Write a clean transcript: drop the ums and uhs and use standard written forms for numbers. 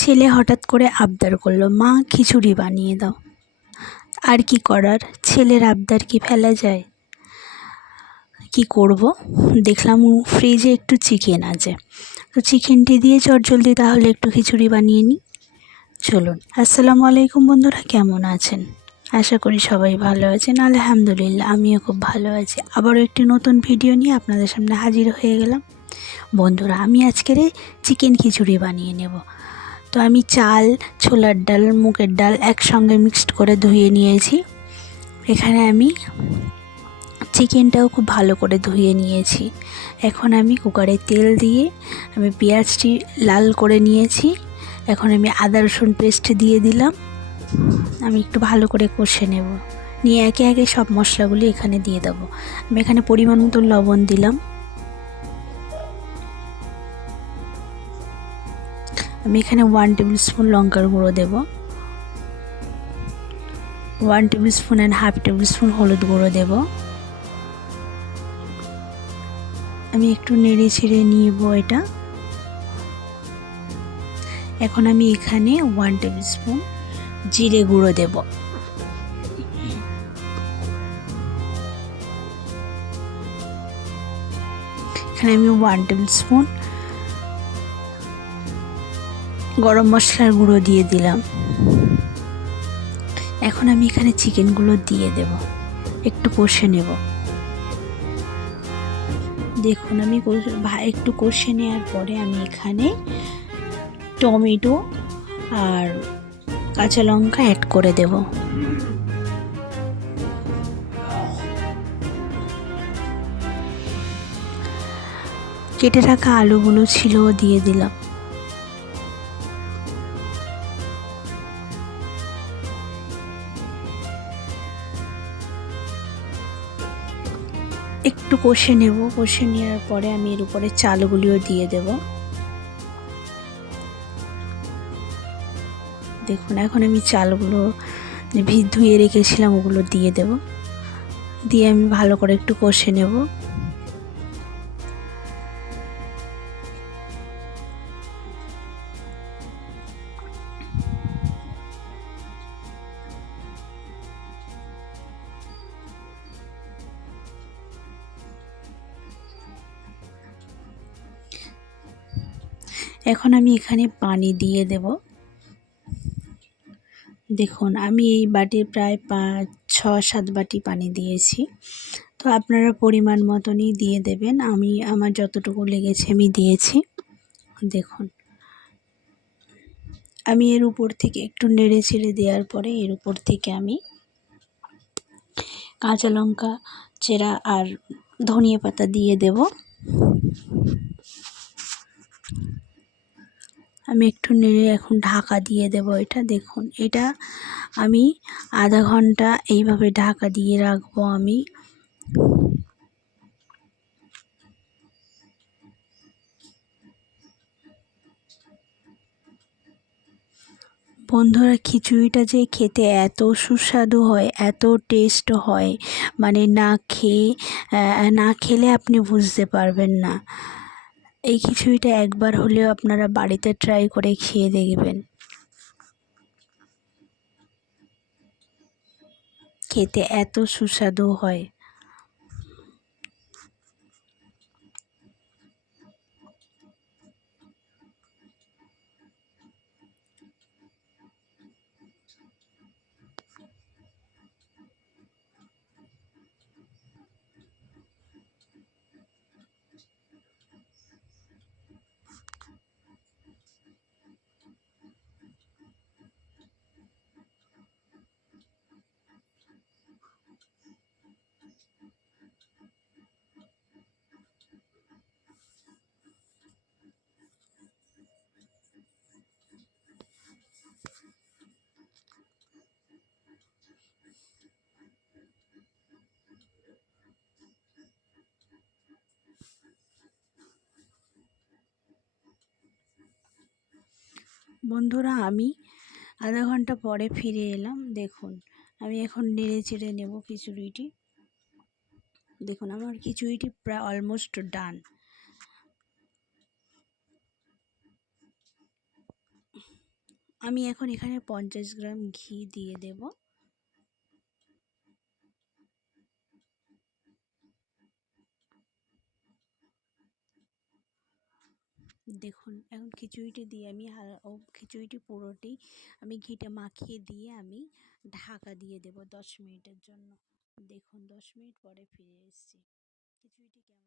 ছেলে হঠাৎ করে আবদার করলো, মা খিচুড়ি বানিয়ে দাও। আর কি করার, ছেলের আবদার কি ফেলা যায়? কি করব, দেখলাম ফ্রিজে একটু চিকেন আছে, তো চিকেনটি দিয়ে চটজলদি তাহলে একটু খিচুড়ি বানিয়ে নিই। চলুন। আসসালামু আলাইকুম বন্ধুরা, কেমন আছেন? আশা করি সবাই ভালো আছেন। আলহামদুলিল্লাহ, আমিও খুব ভালো আছি। আবারও একটি নতুন ভিডিও নিয়ে আপনাদের সামনে হাজির হয়ে গেলাম। বন্ধুরা, আমি আজকের চিকেন খিচুড়ি বানিয়ে নেব। তো আমি চাল, ছোলার ডাল, মুগের ডাল একসঙ্গে মিক্সড করে ধুয়ে নিয়েছি। এখানে আমি চিকেনটাও খুব ভালো করে ধুয়ে নিয়েছি। এখন আমি কুকারে তেল দিয়ে আমি পেঁয়াজটি লাল করে নিয়েছি। এখন আমি আদা রসুন পেস্ট দিয়ে দিলাম। আমি একটু ভালো করে কষে নেব, নিয়ে একে একে সব মশলাগুলি এখানে দিয়ে দেবো। আমি এখানে পরিমাণ মতো লবণ দিলাম। আমি এখানে 1 টেবিল স্পুন লঙ্কার গুঁড়ো দেব, 1 table spoon and half table spoon হলুদ গুঁড়ো দেব। আমি একটু নেড়ে ছেড়ে নিব এটা। এখন আমি এখানে 1 টেবিল স্পুন জিরে গুঁড়ো দেব। এখানে আমি 1 টেবিল স্পুন গরম মশলার গুঁড়ো দিয়ে দিলাম। এখন আমি এখানে চিকেনগুলো দিয়ে দেব, একটু কষে নেব। দেখুন, আমি একটু কষে নেওয়ার পরে আমি এখানে টমেটো আর কাঁচা লঙ্কা অ্যাড করে দেব। কেটে রাখা আলুগুলো ছিল দিয়ে দিলাম। একটু কষে নেব। কষে নেওয়ার পরে আমি এর উপরে চালগুলিও দিয়ে দেব। দেখুন, এখন আমি চালগুলো ধুয়ে রেখেছিলাম ওগুলো দিয়ে দেব। দিয়ে আমি ভালো করে একটু কষে নেব। এখন আমি এখানে পানি দিয়ে দেব। দেখুন, আমি এই বাটির প্রায় 6-7 বাটি পানি দিয়েছি। তো আপনারা পরিমাণ মতনই দিয়ে দেবেন। আমার যতটুকু লেগেছে আমি দিয়েছি। দেখুন, আমি এর উপর থেকে একটু নেড়ে চেড়ে দেওয়ার পরে এর উপর থেকে আমি কাঁচা লঙ্কা চেরা আর ধনিয়া পাতা দিয়ে দেব। আমি একটু নেড়ে এখন ঢাকা দিয়ে দেব এটা। দেখুন, এটা আমি আধা ঘন্টা এইভাবে ঢাকা দিয়ে রাখবো আমি। বন্ধুরা, খিচুড়িটা যে খেতে এত সুস্বাদু হয়, এত টেস্ট হয়, মানে না খেলে আপনি বুঝতে পারবেন না। এই খিচুড়িটা একবার হলেও আপনারা বাড়িতে ট্রাই করে খেয়ে দেখবেন। খেতে এত সুস্বাদু হয়। বন্ধুরা, আমি আধা ঘন্টা পরে ফিরে এলাম। দেখুন, আমি এখন নেড়ে চেড়ে নেব খিচুড়িটি। দেখুন, আমার খিচুড়িটি প্রায় অলমোস্ট ডান। আমি এখন এখানে 50 গ্রাম ঘি দিয়ে দেব। দেখুন এখন খিচুড়িটি দিয়ে আমি খিচুড়িটি পুরোটাই আমি ঘিটা মাখিয়ে দিয়ে আমি ঢাকা দিয়ে দেব 10 মিনিটের জন্য। দেখুন 10 মিনিট পরে ফিরে এসেছি। খিচুড়িটি কেমন